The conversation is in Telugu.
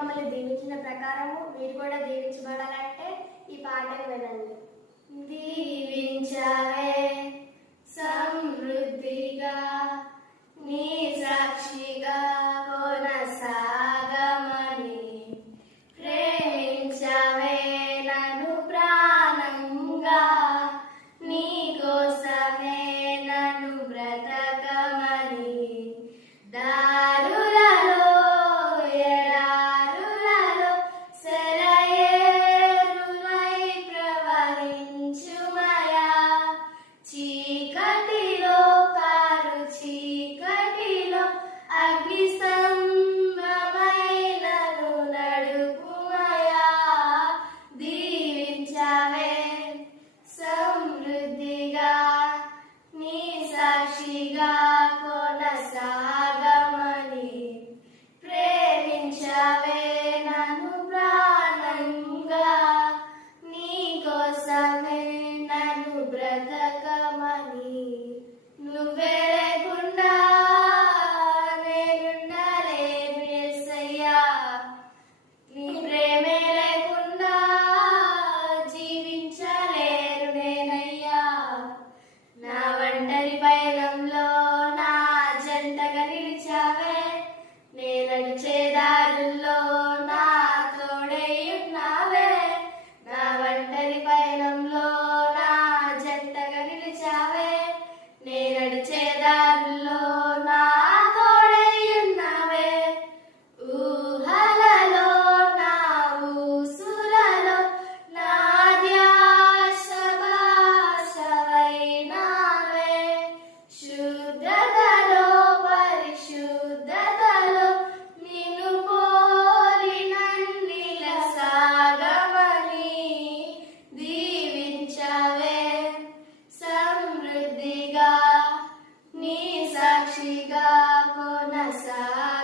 మమ్మల్ని దీవించిన ప్రకారము మీరు కూడా దీవించబడాలంటే ఈ పాటను వినండి. దీవించవే సమృద్ధిగా నీ సాక్షిగా కొనసాగమని, ప్రేమించవే నన్ను ప్రాణంగా, నీ కోసమే నన్ను బ్రతకమని, దారులలో ఎడారులలో సెలయేరులై ప్రవహించుమయా, చీకటిలో కారు చీకటిలో అగ్ని స్తంభమైనను నడుపుమయా, దీవించవే సమృద్ధిగా నీ సాక్షిగా కొనసాగమని, ప్రేమించవే నన్ను ప్రాణంగా, నీ కోసమే నన్ను బ్రతకమని, నువ్వే లేకుండా నేనుండలేను యేసయ్యా, నీ ప్రేమే లేకుండా జీవించలేను నేనయ్యా, నా ఒంటరి పయనంలో నా జంటగా నిలిచావే, నే నడిచే దారుల్లో నా తోడై ఉన్నావే, నా ఒంటరి పయనంలో నా జంటగా నిలిచావే, నే నడిచే దారుల్లో నా తోడై ఉన్నావే, ఊహలలో నా ఊసులలో నా ధ్యాస భాషవైనావే, శుద్ధతలో పరిశుద్ధతలో నిన్ను పోలి నన్నిల సాగమని, దీవించవే సమృద్ధిగా నీ సాక్షిగా కొనసాగమని.